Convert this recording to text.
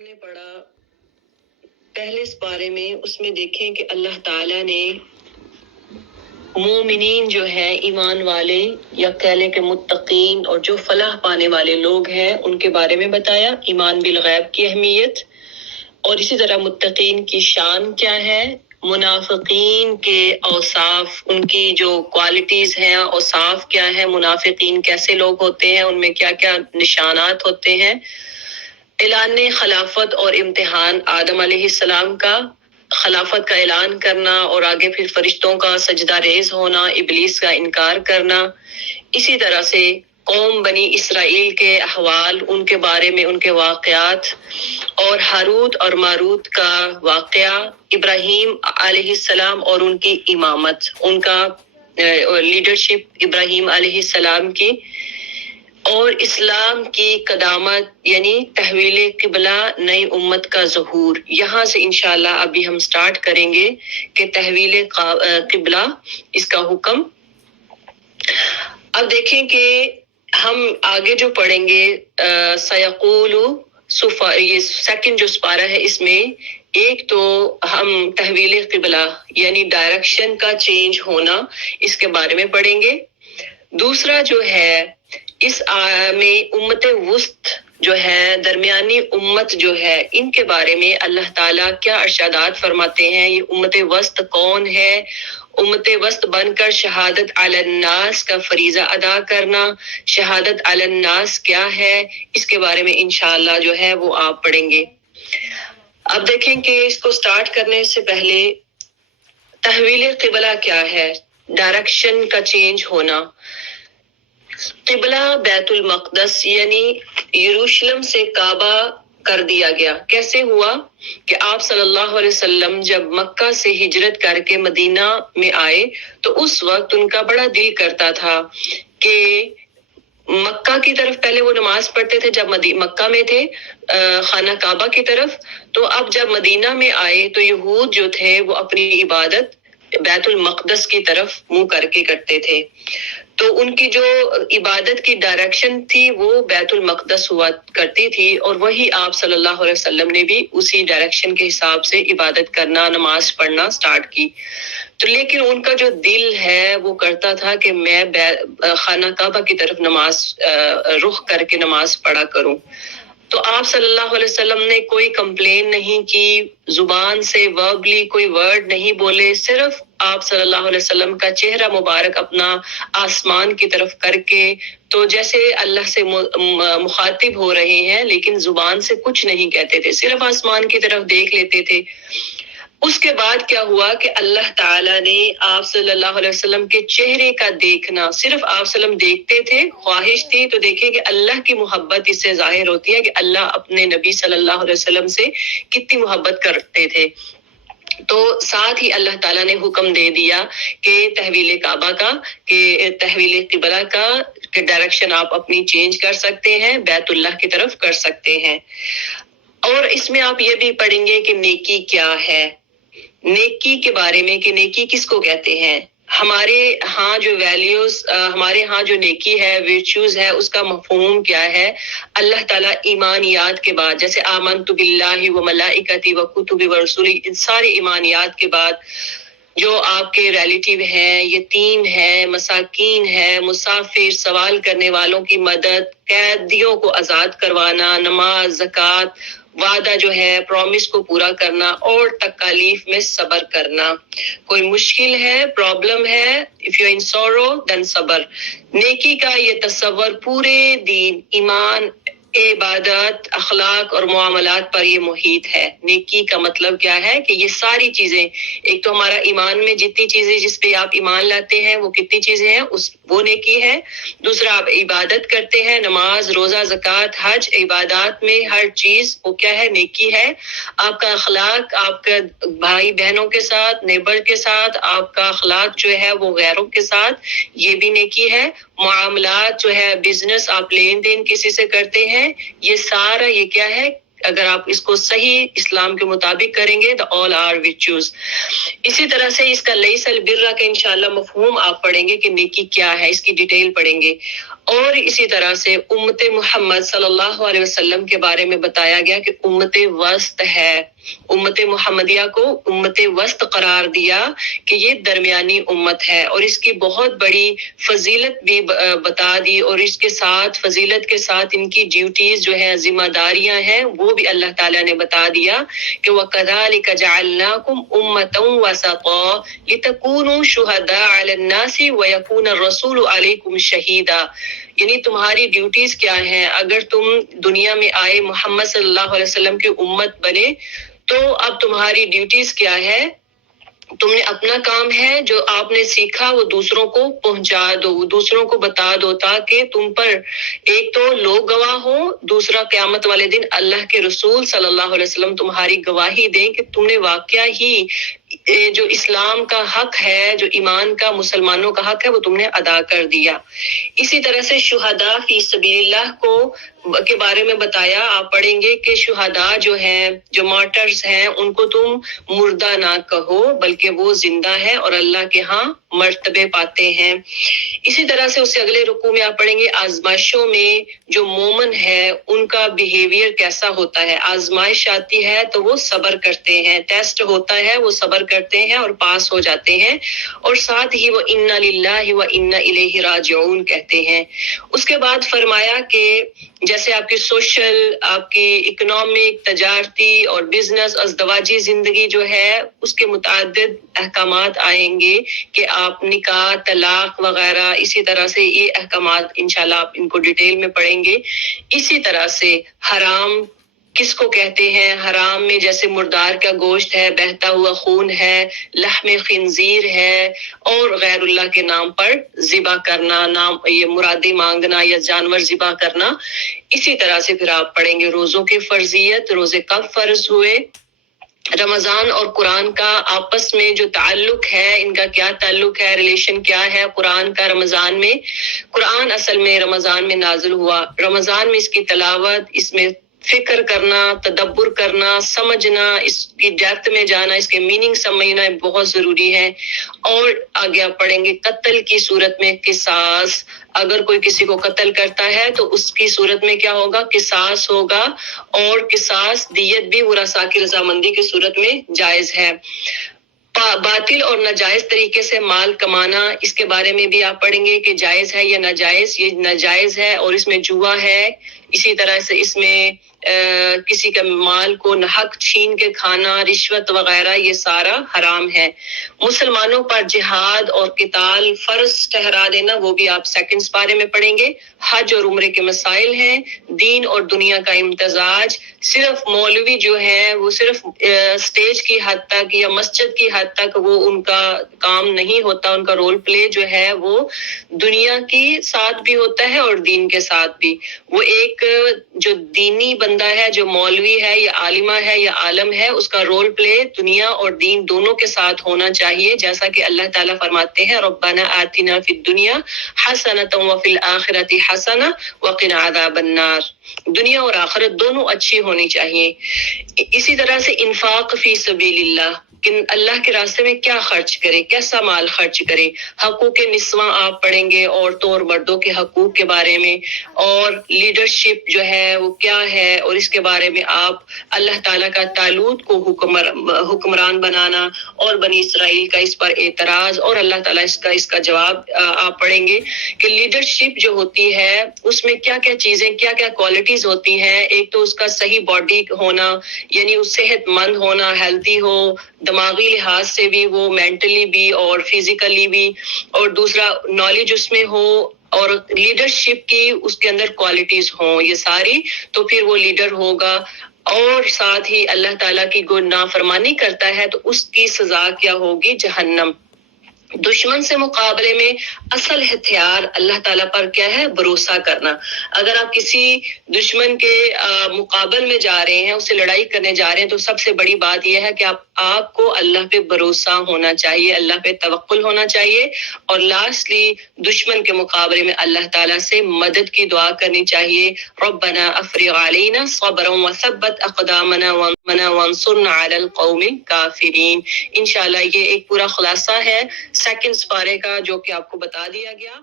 نے پڑھا پہلے اس بارے میں، اس میں دیکھیں کہ اللہ تعالیٰ نے مومنین جو ہے ایمان والے یا کہہ لیں کہ متقین اور جو فلاح پانے والے لوگ ہیں ان کے بارے میں بتایا، ایمان بالغیب کی اہمیت، اور اسی طرح متقین کی شان کیا ہے، منافقین کے اوصاف، ان کی جو کوالٹیز ہیں، اوصاف کیا ہے، منافقین کیسے لوگ ہوتے ہیں، ان میں کیا کیا نشانات ہوتے ہیں، اعلان خلافت اور امتحان آدم علیہ السلام کا، خلافت کا اعلان کرنا اور آگے پھر فرشتوں کا سجدہ ریز ہونا، ابلیس کا انکار کرنا، اسی طرح سے قوم بنی اسرائیل کے احوال، ان کے بارے میں ان کے واقعات، اور ہاروت اور ماروت کا واقعہ، ابراہیم علیہ السلام اور ان کی امامت، ان کا لیڈرشپ ابراہیم علیہ السلام کی، اور اسلام کی قدامت یعنی تحویل قبلہ، نئی امت کا ظہور۔ یہاں سے انشاءاللہ ابھی ہم سٹارٹ کریں گے کہ تحویل قبلہ، اس کا حکم۔ اب دیکھیں کہ ہم آگے جو پڑھیں گے سیقول یہ سیکنڈ جو سپارہ ہے، اس میں ایک تو ہم تحویل قبلہ یعنی ڈائریکشن کا چینج ہونا، اس کے بارے میں پڑھیں گے۔ دوسرا جو ہے اس میں امت وسط جو ہے، درمیانی امت جو ہے، ان کے بارے میں اللہ تعالیٰ کیا ارشادات فرماتے ہیں، یہ امت وسط کون ہے، امت وسط بن کر شہادت علی الناس کا فریضہ ادا کرنا، شہادت علی الناس کیا ہے، اس کے بارے میں انشاءاللہ جو ہے وہ آپ پڑھیں گے۔ اب دیکھیں کہ اس کو سٹارٹ کرنے سے پہلے تحویل قبلہ کیا ہے، ڈائریکشن کا چینج ہونا۔ قبلہ بیت المقدس یعنی یروشلم سے کعبہ کر دیا گیا۔ کیسے ہوا کہ آپ صلی اللہ علیہ وسلم جب مکہ سے ہجرت کر کے مدینہ میں آئے تو اس وقت ان کا بڑا دل کرتا تھا کہ مکہ کی طرف، پہلے وہ نماز پڑھتے تھے جب مکہ میں تھے خانہ کعبہ کی طرف، تو اب جب مدینہ میں آئے تو یہود جو تھے وہ اپنی عبادت بیت المقدس کی طرف منہ کر کے کرتے تھے، تو ان کی جو عبادت کی ڈائریکشن تھی وہ بیت المقدس ہوا کرتی تھی، اور وہی آپ صلی اللہ علیہ وسلم نے بھی اسی ڈائریکشن کے حساب سے عبادت کرنا، نماز پڑھنا سٹارٹ کی۔ تو لیکن ان کا جو دل ہے وہ کرتا تھا کہ میں خانہ کعبہ کی طرف نماز رخ کر کے نماز پڑھا کروں۔ تو آپ صلی اللہ علیہ وسلم نے کوئی کمپلین نہیں کی، زبان سے وربلی کوئی ورڈ نہیں بولے، صرف آپ صلی اللہ علیہ وسلم کا چہرہ مبارک اپنا آسمان کی طرف کر کے، تو جیسے اللہ سے مخاطب ہو رہے ہیں لیکن زبان سے کچھ نہیں کہتے تھے، صرف آسمان کی طرف دیکھ لیتے تھے۔ اس کے بعد کیا ہوا کہ اللہ تعالیٰ نے آپ صلی اللہ علیہ وسلم کے چہرے کا دیکھنا، صرف آپ صلی اللہ علیہ وسلم دیکھتے تھے، خواہش تھی، تو دیکھیں کہ اللہ کی محبت اس سے ظاہر ہوتی ہے کہ اللہ اپنے نبی صلی اللہ علیہ وسلم سے کتنی محبت کرتے تھے۔ تو ساتھ ہی اللہ تعالیٰ نے حکم دے دیا کہ تحویل کعبہ کا، کہ تحویل قبلہ کا، کہ ڈائریکشن آپ اپنی چینج کر سکتے ہیں، بیت اللہ کی طرف کر سکتے ہیں۔ اور اس میں آپ یہ بھی پڑھیں گے کہ نیکی کیا ہے، نیکی کے بارے میں کہ نیکی کس کو کہتے ہیں۔ ہمارے ہاں جو ویلیوز، ہمارے ہاں جو نیکی ہے، ورچوز ہے، اس کا مفہوم کیا ہے۔ اللہ تعالیٰ ایمانیات کے بعد، جیسے آمنت باللہ و ملائکتی و کتب و رسولی، ان سارے ایمانیات کے بعد جو آپ کے ریلیٹیو ہیں، یتیم ہیں، مساکین ہیں، مسافر، سوال کرنے والوں کی مدد، قیدیوں کو آزاد کروانا، نماز، زکوٰۃ، وعدہ جو ہے پرومس کو پورا کرنا، اور تکالیف میں صبر کرنا۔ کوئی مشکل ہے، پرابلم ہے، if you're in sorrow then صبر۔ نیکی کا یہ تصور پورے دین، ایمان، عبادت، اخلاق اور معاملات پر یہ محیط ہے۔ نیکی کا مطلب کیا ہے کہ یہ ساری چیزیں، ایک تو ہمارا ایمان میں جتنی چیزیں جس پہ آپ ایمان لاتے ہیں وہ کتنی چیزیں ہیں، وہ نیکی ہے۔ دوسرا آپ عبادت کرتے ہیں، نماز، روزہ، زکوٰۃ، حج، عبادات میں ہر چیز وہ کیا ہے، نیکی ہے۔ آپ کا اخلاق، آپ کا بھائی بہنوں کے ساتھ، نیبر کے ساتھ، آپ کا اخلاق جو ہے وہ غیروں کے ساتھ، یہ بھی نیکی ہے۔ معاملات جو ہے، بزنس، آپ لین دین کسی سے کرتے ہیں، یہ سارا یہ کیا ہے، اگر آپ اس کو صحیح اسلام کے مطابق کریں گے تو all are virtues۔ اسی طرح سے اس کا لیس البر کا انشاءاللہ مفہوم آپ پڑھیں گے کہ نیکی کیا ہے، اس کی ڈیٹیل پڑھیں گے۔ اور اسی طرح سے امت محمد صلی اللہ علیہ وسلم کے بارے میں بتایا گیا کہ امت وسط ہے. امت محمدیہ کو امت وسط قرار دیا کہ یہ درمیانی امت ہے، اور اس کی بہت بڑی فضیلت بھی بتا دی، اور اس کے ساتھ فضیلت کے ساتھ ان کی ڈیوٹیز جو ہے، ذمہ داریاں ہیں، وہ بھی اللہ تعالیٰ نے بتا دیا کہ وَكَذَلِكَ جَعَلْنَاكُمْ أُمَّةً وَسَطًا لِتَكُونُوا شُهَدَاءَ عَلَى النَّاسِ وَيَكُونَ الرَّسُولُ عَلَيْكُمْ شَهِيدًا. یعنی تمہاری ڈیوٹیز کیا ہیں؟ اگر تم دنیا میں آئے، محمد صلی اللہ علیہ وسلم کی امت بنے، تو اب تمہاری ڈیوٹیز کیا ہے؟ تم نے اپنا کام ہے جو آپ نے سیکھا وہ دوسروں کو پہنچا دو، دوسروں کو بتا دو، تاکہ تم پر ایک تو لوگ گواہ ہوں، دوسرا قیامت والے دن اللہ کے رسول صلی اللہ علیہ وسلم تمہاری گواہی دیں کہ تم نے واقعہ ہی جو اسلام کا حق ہے، جو ایمان کا، مسلمانوں کا حق ہے، وہ تم نے ادا کر دیا. اسی طرح سے شہداء فی سبیل اللہ کے بارے میں بتایا. آپ پڑھیں گے کہ شہداء جو ہیں، جو مارٹرز ہیں، ان کو تم مردہ نہ کہو، بلکہ وہ زندہ ہے اور اللہ کے ہاں مرتبے پاتے ہیں. اسی طرح سے اس سے اگلے رکوع میں آپ پڑھیں گے آزمائشوں میں جو مومن ہے ان کا بیہیویئر کیسا ہوتا ہے. آزمائش آتی ہے تو وہ صبر کرتے ہیں، ٹیسٹ ہوتا ہے وہ صبر کرتے ہیں اور پاس ہو جاتے ہیں، اور ساتھ ہی وہ انا للہ و انا الیہ راجعون کہتے ہیں. اس کے بعد فرمایا کہ جیسے آپ کی سوشل، آپ کی اکنامک، تجارتی اور بزنس ازدواجی زندگی جو ہے، اس کے متعدد احکامات آئیں گے کہ آپ نکاح، طلاق وغیرہ، اسی طرح سے یہ احکامات انشاءاللہ آپ ان کو ڈیٹیل میں پڑھیں گے. اسی طرح سے حرام کس کو کہتے ہیں؟ حرام میں جیسے مردار کا گوشت ہے، بہتا ہوا خون ہے، لحم خنزیر ہے، اور غیر اللہ کے نام پر ذبح کرنا، نام یہ مرادی مانگنا یا جانور ذبح کرنا. اسی طرح سے پھر آپ پڑھیں گے روزوں کی فرضیت، روزے کب فرض ہوئے، رمضان اور قرآن کا آپس میں جو تعلق ہے، ان کا کیا تعلق ہے، ریلیشن کیا ہے قرآن کا رمضان میں. قرآن اصل میں رمضان میں نازل ہوا، رمضان میں اس کی تلاوت، اس میں فکر کرنا، تدبر کرنا، سمجھنا، اس کی ڈیپتھ میں جانا، اس کے میننگ سمجھنا بہت ضروری ہے. اور آگے آپ پڑھیں گے قتل کی صورت میں قصاص. اگر کوئی کسی کو قتل کرتا ہے تو اس کی صورت میں کیا ہوگا؟ قصاص ہوگا، اور قصاص دیت بھی ورثاء کی رضامندی کی صورت میں جائز ہے. باطل اور ناجائز طریقے سے مال کمانا، اس کے بارے میں بھی آپ پڑھیں گے کہ جائز ہے یا ناجائز. یہ ناجائز ہے اور اس میں جوا ہے. اسی طرح سے اس میں کسی کا مال کو ناحق چھین کے کھانا، رشوت وغیرہ، یہ سارا حرام ہے. مسلمانوں پر جہاد اور قتال فرض ٹھہرا دینا، وہ بھی آپ سیکنڈ پارے میں پڑھیں گے. حج اور عمرے کے مسائل ہیں. دین اور دنیا کا امتزاج. صرف مولوی جو ہے وہ صرف سٹیج کی حد تک یا مسجد کی حد تک وہ ان کا کام نہیں ہوتا. ان کا رول پلے جو ہے وہ دنیا کے ساتھ بھی ہوتا ہے اور دین کے ساتھ بھی. وہ ایک جو دینی بندہ ہے، جو مولوی ہے یا عالمہ ہے یا عالم ہے، اس کا رول پلے دنیا اور دین دونوں کے ساتھ ہونا چاہیے. جیسا کہ اللہ تعالیٰ فرماتے ہیں ربنا آتنا فی الدنیا حسنۃ وفی الآخرۃ حسنہ وقنا عذاب النار. دنیا اور آخرت دونوں اچھی ہونی چاہیے. اسی طرح سے انفاق فی سبیل اللہ، کہ اللہ کے راستے میں کیا خرچ کرے، کیسا مال خرچ کرے. حقوق نسواں آپ پڑھیں گے، عورتوں اور مردوں کے حقوق کے بارے میں، اور لیڈرشپ جو ہے وہ کیا ہے، اور اس کے بارے میں آپ اللہ تعالیٰ کا طالوت کو حکمران بنانا اور بنی اسرائیل کا اس پر اعتراض، اور اللہ تعالیٰ اس کا جواب آپ پڑھیں گے کہ لیڈرشپ جو ہوتی ہے اس میں کیا کیا چیزیں، کیا کیا کوالٹیز ہوتی ہیں. ایک تو اس کا صحیح باڈی ہونا، یعنی اس صحت مند ہونا، ہیلتھی ہو، دماغی لحاظ سے بھی وہ، مینٹلی بھی اور فزیکلی بھی. اور دوسرا نالج اس میں ہو، اور لیڈرشپ کی اس کے اندر کوالٹیز ہوں یہ ساری، تو پھر وہ لیڈر ہوگا. اور ساتھ ہی اللہ تعالیٰ کی کوئی نافرمانی کرتا ہے تو اس کی سزا کیا ہوگی؟ جہنم. دشمن سے مقابلے میں اصل ہتھیار اللہ تعالیٰ پر کیا ہے؟ بھروسہ کرنا. اگر آپ کسی دشمن کے مقابل میں جا رہے ہیں، اس سے لڑائی کرنے جا رہے ہیں، تو سب سے بڑی بات یہ ہے کہ آپ کو اللہ پہ بھروسہ ہونا چاہیے، اللہ پہ توکل ہونا چاہیے. اور لاسٹلی دشمن کے مقابلے میں اللہ تعالیٰ سے مدد کی دعا کرنی چاہیے. ربنا افرغ علینا صبرا وثبت اقدامنا وانصرنا علی القوم الکافرین. انشاءاللہ یہ ایک پورا خلاصہ ہے سیکنڈ پارے کا جو کہ آپ کو بتا دیا گیا.